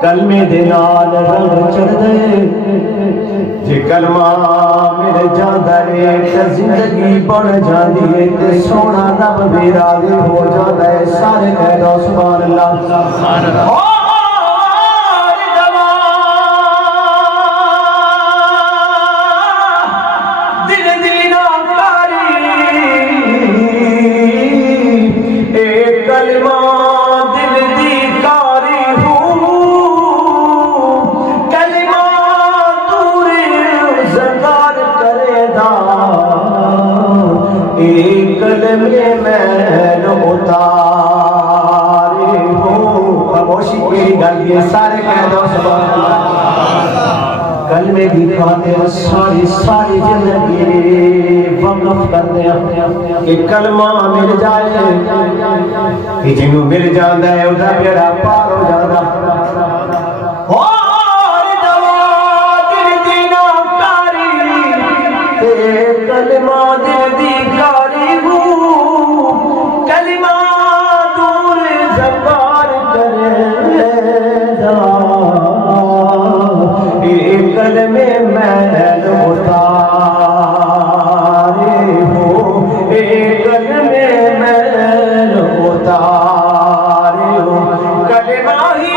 کلمے دے نال رنگ چڑھ دے جے کلمہ مل جاندا ہے تے زندگی بن جاندی ہے تے سونا رب بھی راضی ہو جاندا ہے سارے کہہ دو سبحان اللہ سبحان اللہ کلمے میں اتارے ہوں خاموشی کی گل یہ سارے کہہ دو سبحان اللہ کلمے کی خاطر ساری زندگی وقف کر دیا کہ کلمہ مل جائے کہ جنہوں مل جاندہ ہے ادھا بیڑا پار ہو جاندہ کلمہ دل دی کاری ہوں کلمہ دور زبان کرے دا ایک کلمے میں اتارے ہوں ایک کلمے میں اتارے ہوں کلمہ ہی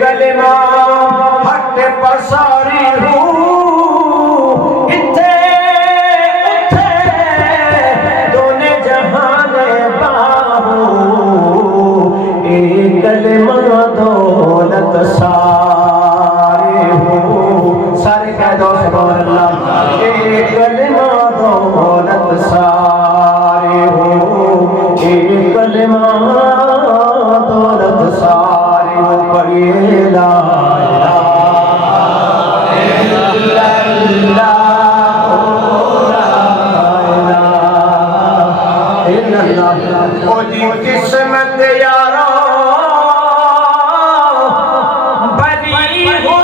کلمہ حق پساری ہوں اتھے دونے جہان باہوں ایک کلمہ دولت سارے ہوں سارے کہہ دو سبحان اللہ ایک کلمہ دولت سارے ہوں ایک کلمہ دولت سارے ہوں پڑھئے لا الہ الا اللہ لا الہ الا اللہ او جی قسمت یارا بلی ہوئے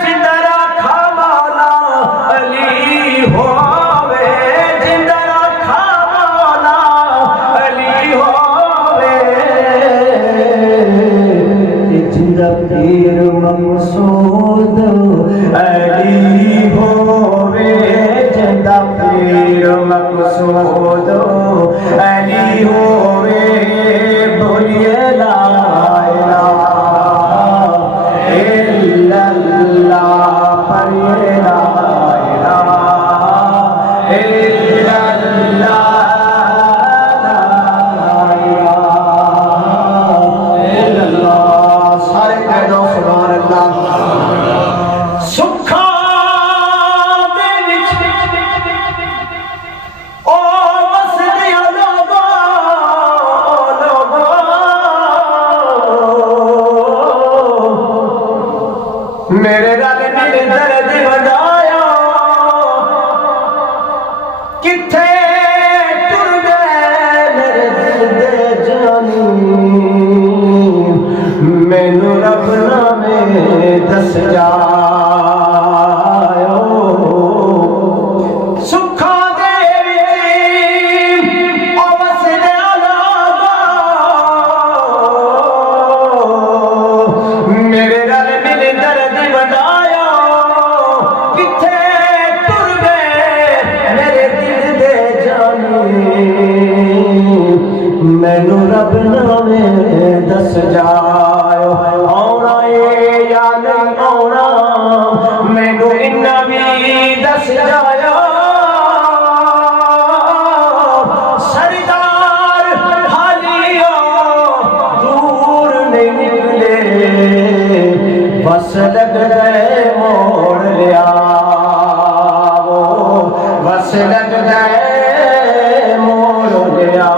جندرا کھا مولا علی ہوئے جندرا کھا مولا علی ہوئے جندر پیر مقصود علی ہوئے جندر پیر مقصود علی ہوئے بولیے لا الہ الا اللہ پڑھئے لا الہ الا اللہ لا الہ الا اللہ سارے کہہ دو سبحان اللہ سکھا دے وچ او بس دیا لوگو میرے رل مل درد ودایا کتھے ٹر گئے میرے دل دے جانی مینوں رب نامے دس جائیو سکھا دے وچ او وسدیا لوگو میرے رل مل درد ودایا کتھے ٹر گئے میرے دل دے جانی مینوں رب نامے دس جائیو آنا اے یا نہیں آنا مینوں انہاں بھی دس جائیو سردار حالیو دور نہیں نکلے بس لگ گئے موڑ لیا بس لگ گئے موڑ لیا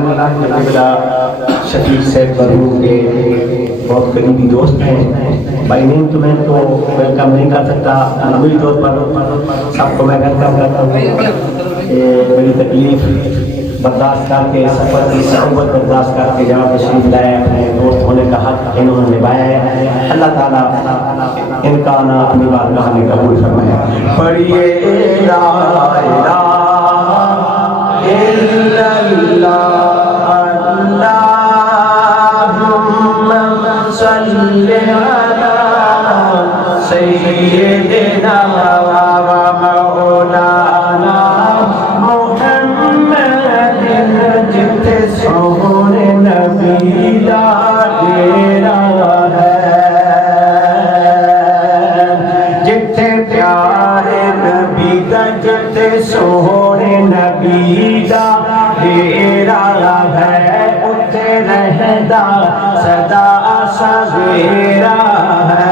مولانا قبلہ شفیق صاحب برہم کے بہت قریبی دوست ہیں. بائی نیم تو میں تو ویلکم نہیں کر سکتا, مجموعی طور پر سب کو میں ویلکم کرتا ہوں. میری تکلیف برداشت کر کے, سفر کی صعوبت برداشت کر کے جہاں تشریف لائے, اپنے دوست ہونے کا حق انہوں نے نبھایا ہے. اللہ تعالیٰ ان کا آنا اپنی بارگاہ میں قبول فرمائے. پڑھیے لا الہ الا اللہ اللہم صلی علی سیدنا و مولانا محمد. جتنے سونے نبی دا ڈیرا ہے, جتنے پیارے نبی دا, جتنے سونے نبی دا ڈیرا ہے, اتنے رہدا سدا سویرا ہے.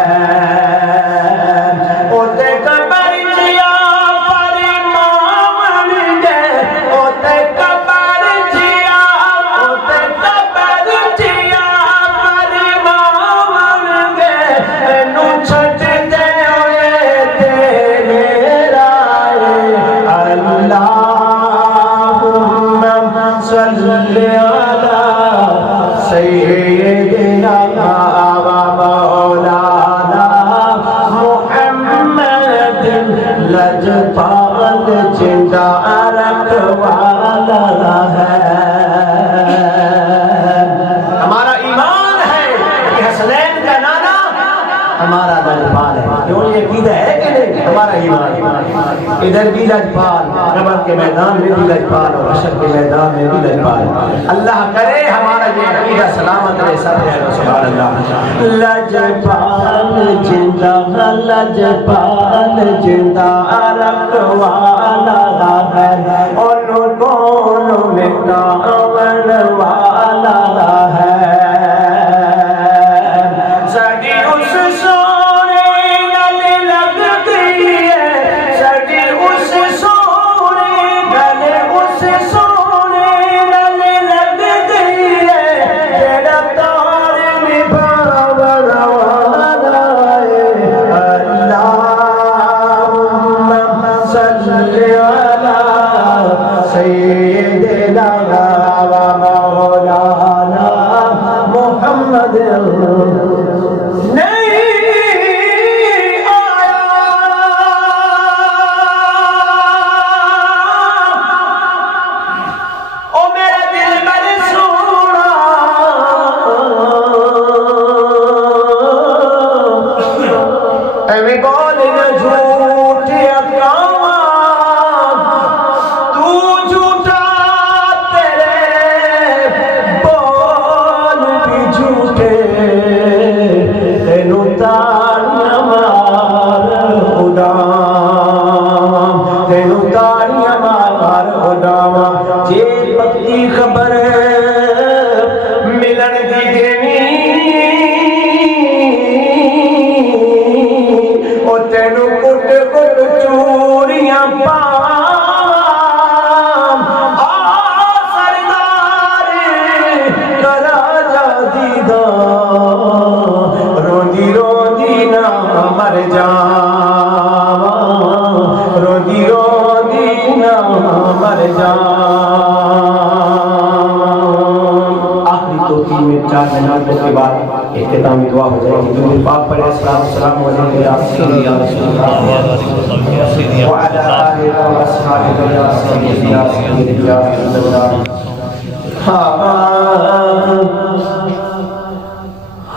ہمارا ایمان ہے کہ حسنین کا نانا ہمارا لجپال ہے. کیوں یہ عقیدہ ہے کہ نہیں؟ ہمارا ایمان ادھر بھی لجپال, قبر کے میدان میں بھی لجپال اور حشر کے میدان میں بھی لجپال. اللہ کرے ہمارا یہ عقیدہ سلامت رہے. سب ہے سبحان اللہ. لجپال زندہ, لجپال زندہ رکھوالا ہے, ان کون میں کامن والا ہے. سڑی اس سونے گلے لگ گئی ہے, سڑی اس سونے گلے, اس سونے گلے لگ گئی ہے, تیرا تار نبھاون والا ہے. اللہم صلی علی سیدنا و مولانا محمد. خبر ملن دی گنی او تینو کٹ کٹ چوریاں پام سردار کرا جا دیدار روندی روندی نہ مر جاواں روندی روندی نہ مر جاواں. چار جنازوں کے بعد اختتامی دعا ہو جائے گی. درود پاک پڑھیں. السلام علیکم یا سیدی یا رسول اللہ وعلی آلہ و اصحابہ یا سیدی یا سیدی یا رسول اللہ.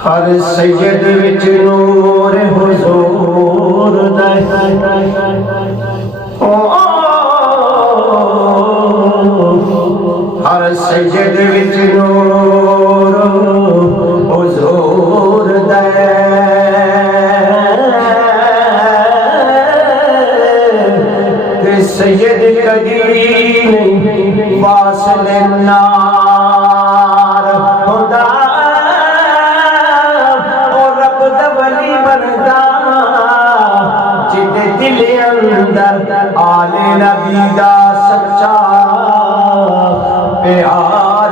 ہر سید وچ نور حضور دا ہر سید وچ نور حضور دے سید کدی نہیں واصل نار خدا اور رب دا ولی بندا جدے دل اندر آل نبی دا سچا پیار